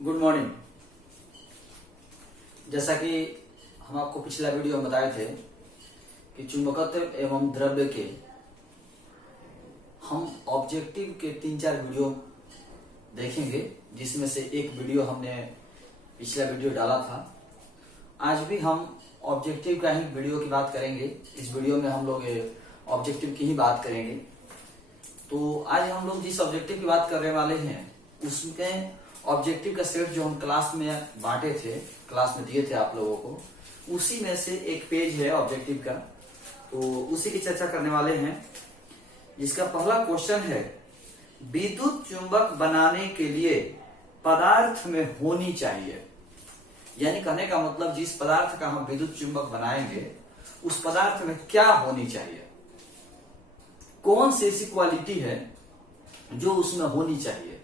Good morning. जैसा कि हम आपको पिछला वीडियो में बताए थे कि चुंबकत्व एवं द्रव्य के हम ऑब्जेक्टिव के 3-4 वीडियो देखेंगे, जिसमें से एक वीडियो हमने पिछला वीडियो डाला था। आज भी हम ऑब्जेक्टिव का ही वीडियो की बात करेंगे। इस वीडियो में हम लोग ऑब्जेक्टिव की ही बात करेंगे। तो आज हम लोग जिस ऑब्जेक्टिव की बात करने वाले हैं उसमें ऑब्जेक्टिव का सेट जो हम क्लास में बांटे थे, क्लास में दिए थे आप लोगों को, उसी में से एक पेज है ऑब्जेक्टिव का, तो उसी की चर्चा करने वाले हैं। जिसका पहला क्वेश्चन है, विद्युत चुंबक बनाने के लिए पदार्थ में होनी चाहिए। यानी कहने का मतलब जिस पदार्थ का हम विद्युत चुंबक बनाएंगे उस पदार्थ में क्या होनी चाहिए, कौन सी ऐसी क्वालिटी है जो उसमें होनी चाहिए।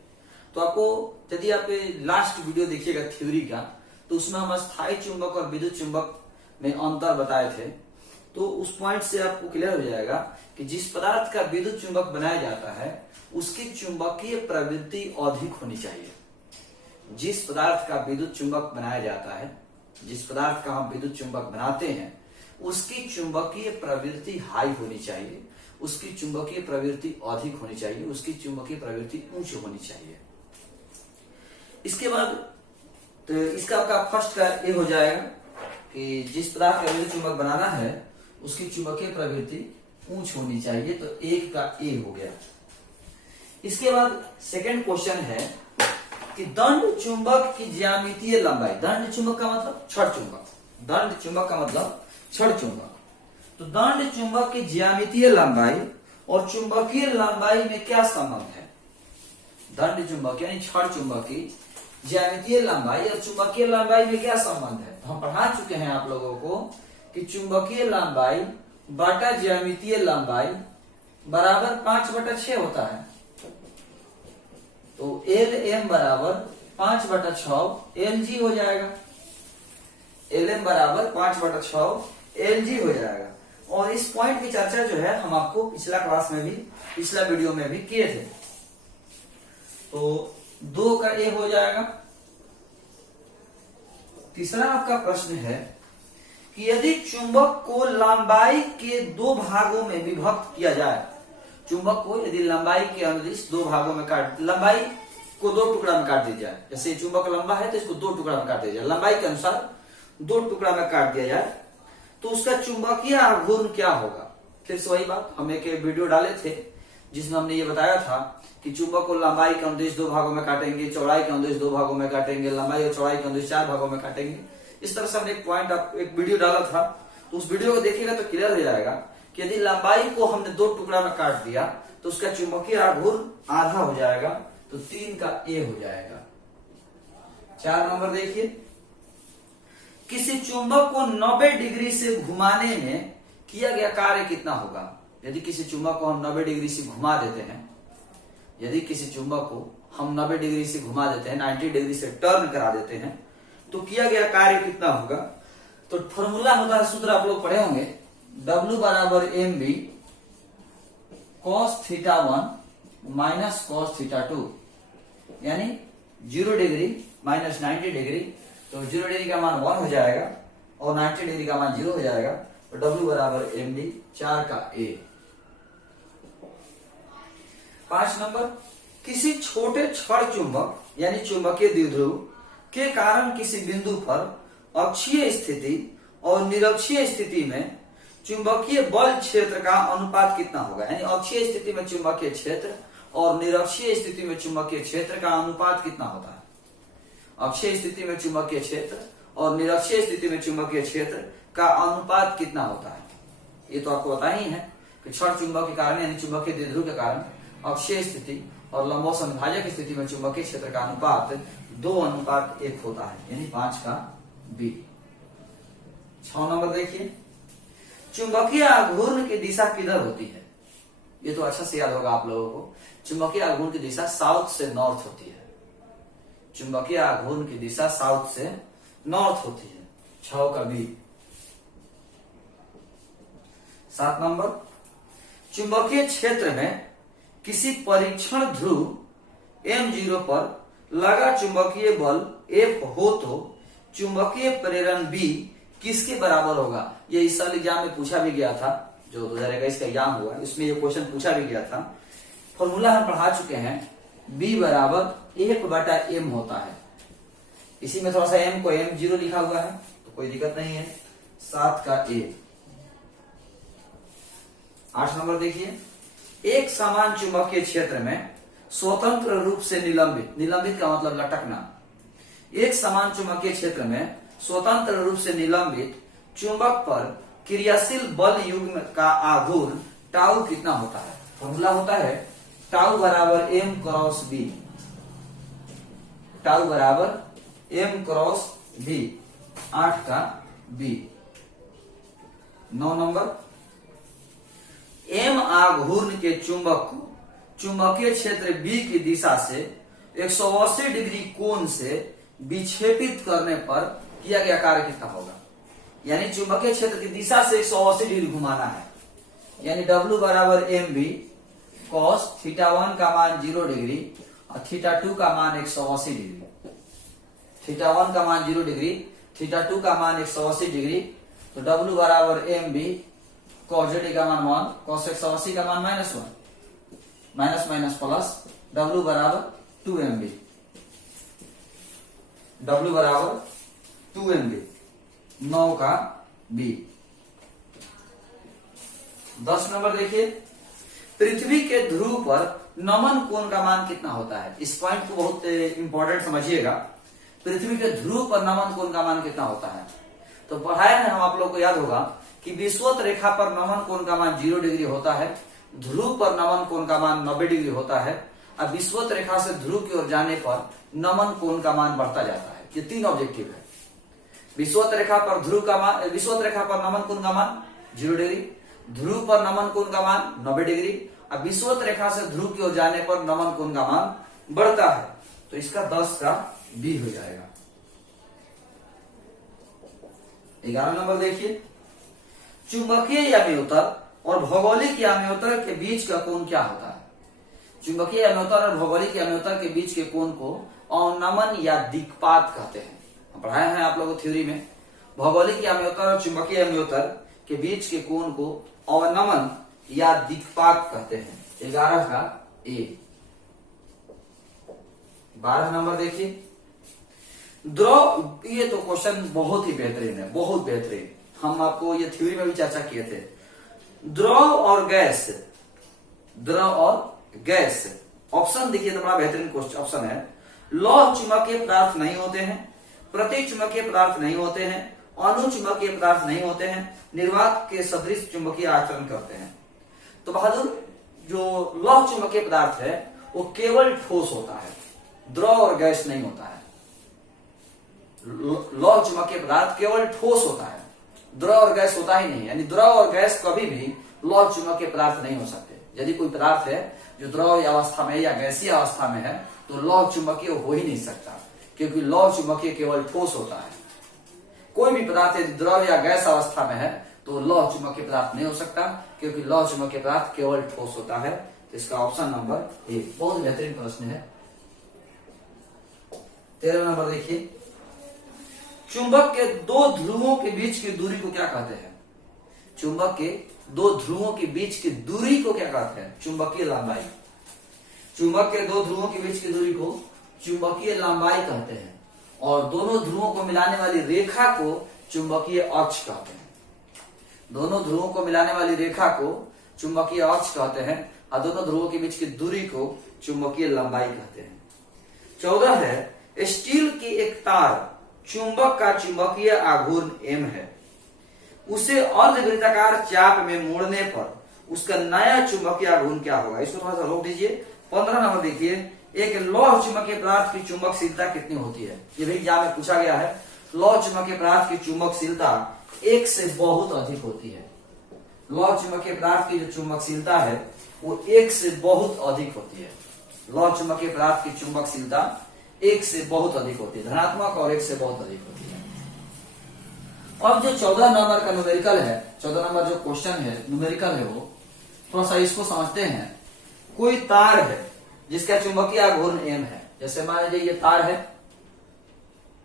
तो आपको यदि आप लास्ट वीडियो देखिएगा थ्योरी का, तो उसमें हम स्थायी चुंबक और विद्युत चुंबक में अंतर बताए थे। तो उस पॉइंट से आपको क्लियर हो जाएगा कि जिस पदार्थ का विद्युत चुंबक बनाया जाता है उसकी चुंबकीय प्रवृत्ति अधिक होनी चाहिए। जिस पदार्थ का विद्युत चुंबक बनाया जाता है, जिस पदार्थ का हम विद्युत चुंबक बनाते हैं, उसकी चुंबकीय प्रवृत्ति हाई होनी चाहिए, उसकी चुंबकीय प्रवृत्ति अधिक होनी चाहिए, उसकी चुंबकीय प्रवृत्ति उच्च होनी चाहिए। इसके बाद तो इसका आपका फर्स्ट का ये हो जाएगा कि जिस पदार्थ का विद्युत चुंबक बनाना है उसकी चुंबकीय प्रवृत्ति ऊंच होनी चाहिए, तो एक का ए हो गया। इसके बाद सेकंड क्वेश्चन है कि दंड चुंबक की ज्यामितीय लंबाई। दंड चुंबक का मतलब छड़ चुंबक, दंड चुंबक का मतलब छड़ चुंबक। तो दंड चुंबक की ज्यामितीय लंबाई और चुंबकीय लंबाई में क्या संबंध है। दंड चुंबक यानी छड़ चुंबक की ज्यामितीय लंबाई और चुंबकीय लंबाई में क्या संबंध है। तो हम पढ़ा चुके हैं आप लोगों को कि चुंबकीय लंबाई बटा ज्यामितीय लंबाई बराबर 5/6 होता है। तो एल एम बराबर 5/6 एल जी हो जाएगा। एल एम बराबर 5/6 एल जी हो जाएगा। और इस पॉइंट की चर्चा जो है हम आपको पिछला क्लास में भी, पिछला वीडियो में भी किए थे। तो 2 का ए हो जाएगा। तीसरा आपका प्रश्न है कि यदि चुंबक को लंबाई के 2 भागों में विभक्त किया जाए, चुंबक को यदि लंबाई के अनुदिश 2 भागों में काट, लंबाई को 2 टुकड़ा में काट दिया जाए, जैसे चुंबक लंबा है तो इसको 2 टुकड़ा में काट दिया जाए, लंबाई के अनुसार 2 टुकड़ा में काट दिया जाए, तो उसका चुंबकीय आघूर्ण क्या होगा। फिर से वही बात, हम एक वीडियो डाले थे जिसमें हमने ये बताया था कि चुंबक को लंबाई के अनुदिश 2 भागों में काटेंगे, चौड़ाई के अनुदिश 2 भागों में काटेंगे, लंबाई और चौड़ाई के अनुदिश 4 भागों में काटेंगे। इस तरह से हमने एक पॉइंट एक वीडियो डाला था। तो उस वीडियो को देखिएगा तो क्लियर हो जाएगा कि यदि लंबाई को हमने 2 टुकड़ा में काट दिया तो उसका चुंबकीय आघूर्ण आधा हो जाएगा, तो 3 का ए हो जाएगा। 4 नंबर देखिए, किसी चुंबक को 90 डिग्री से घुमाने में किया गया कार्य कितना होगा। यदि किसी चुंबक को हम 90 डिग्री से घुमा देते हैं, यदि किसी चुंबक को हम 90 डिग्री से घुमा देते हैं, 90 डिग्री से टर्न करा देते हैं, तो किया गया कार्य कितना होगा। तो फॉर्मूला होता है, सूत्र आप लोग पढ़े होंगे, W बराबर M B cos θ1 minus cos θ2, यानी 0 डिग्री माइनस 90 डिग्री, तो 0 डिग्री का मान 1 हो जाएगा और 90 डिग्री का मान 0 हो जाएगा। तो W बराबर एम बी 4 का ए। 5 नंबर, किसी छोटे छड़ चुंबक यानी चुंबकीय द्विध्रुव के कारण किसी बिंदु पर अक्षीय स्थिति और निरक्षीय स्थिति में चुंबकीय बल क्षेत्र का अनुपात कितना होगा। यानी अक्षीय स्थिति में चुंबकीय क्षेत्र और निरक्षीय स्थिति में चुंबकीय क्षेत्र का अनुपात कितना होता है। अक्षीय स्थिति में चुंबकीय क्षेत्र और निरक्षीय स्थिति में चुंबकीय क्षेत्र का अनुपात कितना होता है। ये तो आपको पता ही है कि छड़ चुंबक के कारण यानी चुंबकीय द्विध्रुव के कारण अक्षीय स्थिति और लंबवत समविभाजक स्थिति में चुंबकीय क्षेत्र का अनुपात 2:1 होता है, यानी 5 का बी। 6 नंबर देखिए, चुंबकीय आघूर्ण की दिशा किधर होती है। ये तो अच्छा से याद होगा आप लोगों को, चुंबकीय आघूर्ण की दिशा साउथ से नॉर्थ होती है। चुंबकीय आघूर्ण की दिशा साउथ से नॉर्थ होती है। 6 का बी। 7 नंबर, चुंबकीय क्षेत्र में किसी परीक्षण ध्रुव M0 पर लगा चुंबकीय बल F हो तो चुंबकीय प्रेरण B किसके बराबर होगा। ये इस साल एग्जाम में पूछा भी गया था, जो 2021 का एग्जाम हुआ इसमें ये क्वेश्चन पूछा भी गया था। फॉर्मूला हम पढ़ा चुके हैं, B बराबर F/m होता है। इसी में थोड़ा सा m को m0 लिखा हुआ है तो कोई दिक्कत नहीं है। 7 का A। 8 नंबर देखिए, एक समान चुंबकीय क्षेत्र में स्वतंत्र रूप से निलंबित, निलंबित का मतलब लटकना, एक समान चुंबकीय क्षेत्र में स्वतंत्र रूप से निलंबित चुंबक पर क्रियाशील बल युग्म का आघूर्ण टाउ कितना होता है। फॉर्मूला होता है टाउ बराबर m क्रॉस b, टाउ बराबर m क्रॉस b। 8 का b। 9 नंबर, m आघूर्ण के चुंबक को चुंबकीय क्षेत्र B की दिशा से 180 डिग्री कोण से विक्षेपित करने पर किया गया कार्य कितना होगा। यानी चुंबकीय क्षेत्र की दिशा से 180 डिग्री घुमाना है, यानी W बराबर mb cos θ1 का मान 0 डिग्री और θ2 का मान 180 डिग्री। θ1 का मान 0 डिग्री, θ2 का मान 180 डिग्री, तो W बराबर mb cos ZD का मान 1, cos 180 का मान -1, माइनस माइनस प्लस, W बराबर 2mb, W बराबर 2mb। 9 का B। 10 नंबर देखिए, पृथ्वी के ध्रुव पर नमन कोण का मान कितना होता है। इस पॉइंट को बहुत इंपॉर्टेंट समझिएगा। पृथ्वी के ध्रुव पर नमन कोण का मान कितना होता है। तो पढ़ाया है हम, आप लोग को याद होगा कि विषुवत रेखा पर नमन कोण का मान 0 डिग्री होता है, ध्रुव पर नमन कोण का मान 90 डिग्री होता है, और विषुवत रेखा से ध्रुव की ओर जाने पर नमन कोण का मान बढ़ता जाता है। ये 3 ऑब्जेक्टिव है। विषुवत रेखा पर ध्रुव का मान, विषुवत रेखा पर नमन कोण का मान 0 डिग्री, ध्रुव पर नमन कोण का मान 90 डिग्री, और विषुवत रेखा से ध्रुव की ओर जाने पर नमन कोण का मान बढ़ता है। तो इसका 10 का B हो जाएगा। 11 नंबर देखिए, चुंबकीय याम्योत्तर और भौगोलिक याम्योत्तर के बीच का कोण क्या होता है। चुंबकीय याम्योत्तर और भौगोलिक याम्योत्तर के बीच के कोण को अवनमन या दिक्पात कहते हैं। पढ़ाया है आप लोगों को थ्योरी में। भौगोलिक याम्योत्तर और चुंबकीय याम्योत्तर के बीच के कोण को अवनमन या दिक्पात कहते हैं। 11 का A। 12 नंबर देखिए, द्रव, ये तो क्वेश्चन बहुत ही बेहतरीन है, बहुत बेहतरीन। हम आपको ये थ्योरी में भी चर्चा किए थे। द्रव और गैस, द्रव और गैस, ऑप्शन देखिए तो बड़ा बेहतरीन क्वेश्चन ऑप्शन है। लौह चुंबकीय पदार्थ नहीं होते हैं, प्रति चुंबकीय पदार्थ नहीं होते हैं, अणु चुंबकीय पदार्थ नहीं होते हैं, निर्वात के सदृश चुंबकीय आचरण करते हैं। तो बहादुर, जो लौह चुंबकीय पदार्थ है वो केवल ठोस होता है, द्रव और गैस नहीं होता है। लौह चुंबकीय पदार्थ केवल ठोस होता है, द्रव और गैस होता ही नहीं। यानी द्रव और गैस कभी भी लौह चुंबकीय पदार्थ नहीं हो सकते। यदि कोई पदार्थ है जो द्रव अवस्था में या गैसीय अवस्था में है तो लौह चुंबकीय हो ही नहीं सकता, क्योंकि लौह चुंबकीय केवल ठोस होता है। कोई भी पदार्थ यदि द्रव या गैस अवस्था में है तो लौह चुंबकीय पदार्थ नहीं हो सकता, क्योंकि लौह चुंबकीय पदार्थ केवल ठोस होता है। तो इसका ऑप्शन नंबर ए। बहुत बेहतरीन प्रश्न है। 13 नंबर देखिए, चुंबक के 2 ध्रुवों के बीच की दूरी को क्या कहते हैं। चुंबक के 2 ध्रुवों के बीच की दूरी को क्या कहते हैं। चुंबकीय लंबाई। चुंबक के 2 ध्रुवों के बीच की दूरी को चुंबकीय लंबाई कहते हैं, और दोनों ध्रुवों को मिलाने वाली रेखा को चुंबकीय अक्ष कहते हैं। दोनों ध्रुवों को मिलाने वाली रेखा को चुंबकीय अक्ष कहते हैं, और दोनों ध्रुवों के बीच की दूरी को चुंबकीय लंबाई कहते हैं। 14 है, स्टील की एक तार चुंबक का चुंबकीय आघूर्ण M है, उसे अर्धवृत्ताकार चाप में मोड़ने पर उसका नया चुंबकीय आघूर्ण क्या होगा। इसको थोड़ा सा रोक दीजिए। 15 नंबर देखिए, एक लौह चुंबकीय पदार्थ की चुंबकशीलता कितनी होती है। ये भी एग्जाम में पूछा गया है। लौह चुंबकीय पदार्थ की चुंबकशीलता 1 से बहुत अधिक होती है। लौह चुंबकीय पदार्थ की जो चुंबकशीलता है वो 1 से बहुत अधिक होती है। लौह चुंबकीय पदार्थ की चुंबकशीलता 1 से बहुत अधिक होती है, धनात्मक और 1 से बहुत अधिक होती है। अब जो 14 नंबर का न्यूमेरिकल है, 14 नंबर जो क्वेश्चन है न्यूमेरिकल है, वो थोड़ा सा इसको समझते हैं। कोई तार है जिसका चुंबकीय आघूर्ण M है, जैसे मान लीजिए ये तार है,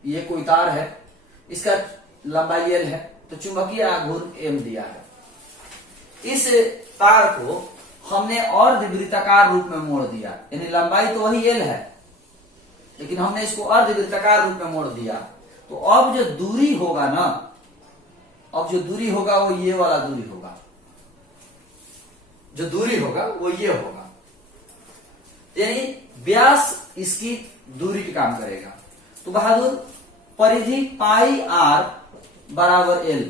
ये कोई तार है, इसका लंबाई L है, तो चुंबकीय आघूर्ण M दिया है। इस तार को हमने अर्धवृत्ताकार रूप में मोड़ दिया, यानी लंबाई तो वही L है, लेकिन हमने इसको अर्धवृत्ताकार रूप में मोड़ दिया। तो अब जो दूरी होगा ना, अब जो दूरी होगा वो ये वाला दूरी होगा, जो दूरी होगा वो ये होगा, यानी व्यास इसकी दूरी का काम करेगा। तो बहादुर परिधि पाई आर बराबर L,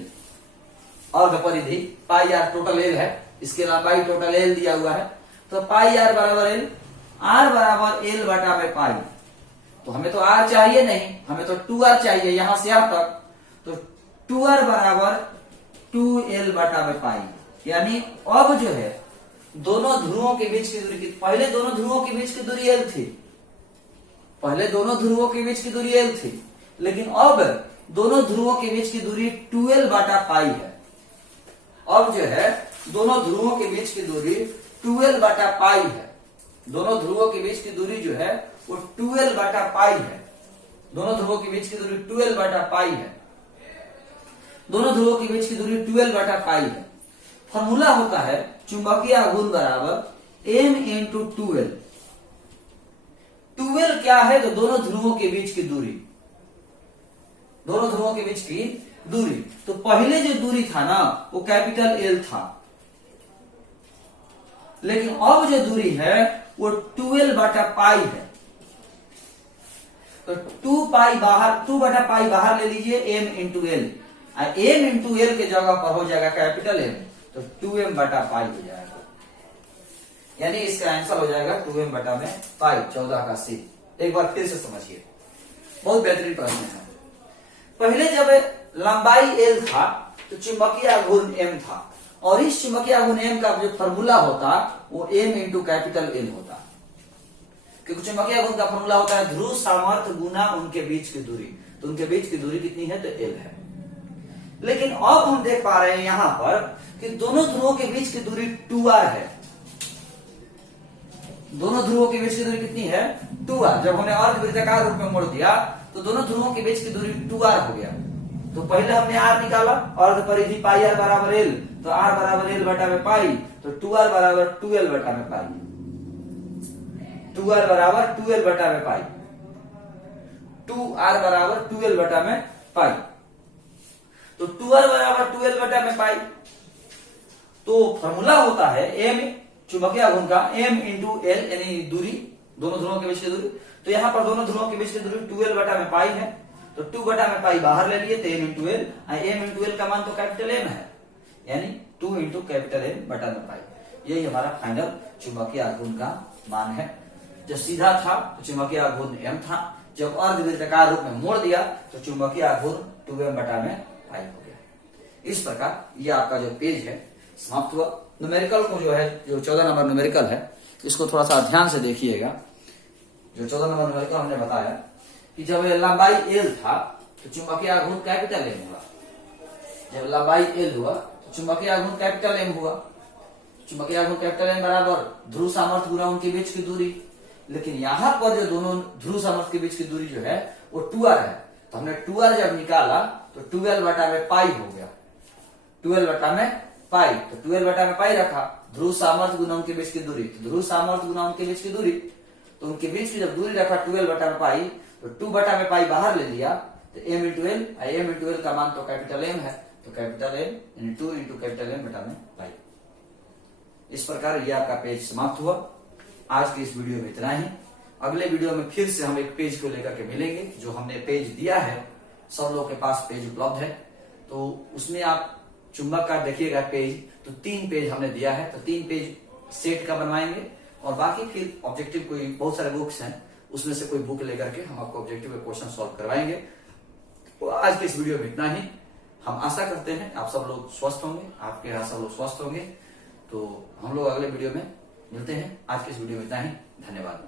अर्ध परिधि पाई आर टोटल L है, इसके लंबाई टोटल L दिया हुआ है, तो पाई आर बराबर L, आर बराबर L बटा में पाई। तो हमें तो R चाहिए नहीं, हमें तो 2R चाहिए यहां से यहां तक, तो 2R बराबर 2L बटा में पाई। यानी अब जो है दोनों ध्रुवों के बीच की दूरी की, पहले दोनों ध्रुवों के बीच की दूरी L थी, पहले दोनों ध्रुवों के बीच की दूरी L थी, लेकिन अब दोनों ध्रुवों के बीच की दूरी 2L बटा पाई है। अब जो है दोनों ध्रुवों के बीच की दूरी 2L बटा पाई है, दोनों ध्रुवों के बीच की दूरी जो है वो 2L बटा पाई है, दोनों ध्रुवों के बीच की दूरी 2L बटा पाई है, दोनों ध्रुवों के बीच की दूरी 2L बटा पाई है। फॉर्मूला होता है चुंबकीय आघूर्ण बराबर M इंटू 2L। 2L क्या है? तो दोनों ध्रुवों के बीच की दूरी, दोनों ध्रुवों के बीच की दूरी। तो पहले जो दूरी था ना वो कैपिटल L था, लेकिन अब जो दूरी है वो 2L बटा पाई है। तो 2 बटा पाई बाहर ले लीजिए, M into L, M into L के जगह पर हो जाएगा कैपिटल M, तो 2M बटा पाई हो जाएगा, यानी इसका आंसर हो जाएगा 2M बटा में पाई, 14 का C। एक बार फिर से समझिए, बहुत बेहतरीन प्रश्न है। पहले जब लंबाई L था तो चुंबकीय आघूर्ण M था, और इस चुंबकीय आघूर्ण M का जो फॉर्मूला होता वो M इंटू कैपिटल L होता, क्योंकि चुंबकीय आघूर्ण का फॉर्मूला होता है ध्रुव सामर्थ्य गुना उनके बीच की दूरी। तो उनके बीच की दूरी कितनी है? तो L है। लेकिन अब हम देख पा रहे हैं यहां पर कि दोनों ध्रुवों के बीच की दूरी 2R है। दोनों ध्रुवों के बीच की दूरी कितनी है? 2R। जब हमने अर्धवृत्ताकार रूप में मोड़ दिया तो दोनों ध्रुवों के बीच की दूरी 2R हो गया। तो पहले हमने R निकाला, अर्ध परिधि पाई R बराबर L, तो R बराबर L बटा में पाई, तो 2R बराबर 2L बटा में पाई, 2R बराबर 2L बटा में पाई, 2R बराबर 2L बटा में पाई। तो 2R बराबर 2L बटा में पाई। तो फॉर्मूला होता है M चुंबकीय आघूर्ण का M इंटू L, यानी दूरी, दोनों ध्रुवों के बीच की दूरी। तो यहां पर दोनों ध्रुवों के बीच की दूरी 2L बटा में पाई है, तो 2 बटा में पाई बाहर ले लिए, तो M into L, M into L का मान तो कैपिटल M है, यानी 2 इंटू कैपिटल M बटा में पाई। यही हमारा फाइनल चुंबकीय आघूर्ण का मान है। जब सीधा था तो चुंबकीय आघूर्ण M था, जब अर्धवृत्ताकार रूप में मोड़ दिया तो चुंबकीय आघूर्ण 2M बटा में पाई हो गया। इस प्रकार ये आपका जो पेज है समाप्त हुआ। न्यूमेरिकल को जो है, जो 14 नंबर न्यूमेरिकल है, इसको थोड़ा सा ध्यान से देखिएगा। जो 14 नंबर न्यूमेरिकल हमने बताया कि जब लंबाई L था तो चुंबकीय आघूर्ण कैपिटल M हुआ, जब लंबाई L हुआ तो चुंबकीय आघूर्ण कैपिटल M हुआ। चुंबकीय आघूर्ण कैपिटल M बराबर ध्रुव सामर्थ्य गुना उनके बीच की दूरी। लेकिन यहां पर जो दोनों ध्रुव सामर्थ्य के बीच की दूरी जो है वो 2R है, तो हमने 2R जब निकाला तो 2L बटा में पाई हो गया, 2L बटा में पाई, तो 2L बटा में पाई रखा। ध्रुव सामर्थ्य गुना उनके बीच की दूरी, तो ध्रुव सामर्थ्य गुना उनके बीच की दूरी, तो उनके बीच की जब दूरी रखा 2L बटा में पाई, तो 2 बटा में पाई बाहर ले लिया, तो M into L, M into L का मान तो कैपिटल M है, तो कैपिटल M यानी 2 इंटू कैपिटल M बटा में पाई। इस प्रकार यह आपका पेज समाप्त हुआ। आज की इस वीडियो में इतना ही। अगले वीडियो में फिर से हम एक पेज को लेकर के मिलेंगे। जो हमने पेज दिया है, सब लोग के पास पेज उपलब्ध है, तो उसमें आप चुंबक का देखिएगा पेज, तो 3 पेज हमने दिया है, तो 3 पेज सेट का बनवाएंगे, और बाकी फिर ऑब्जेक्टिव कोई बहुत सारे बुक्स हैं, उसमें से कोई बुक लेकर के हम आपको ऑब्जेक्टिव के क्वेश्चन सॉल्व करवाएंगे। तो आज के इस वीडियो में इतना ही। हम आशा करते हैं आप सब लोग स्वस्थ होंगे, आपके यहाँ सब लोग स्वस्थ होंगे। तो हम लोग अगले वीडियो में मिलते हैं। आज के इस वीडियो में इतना ही। धन्यवाद।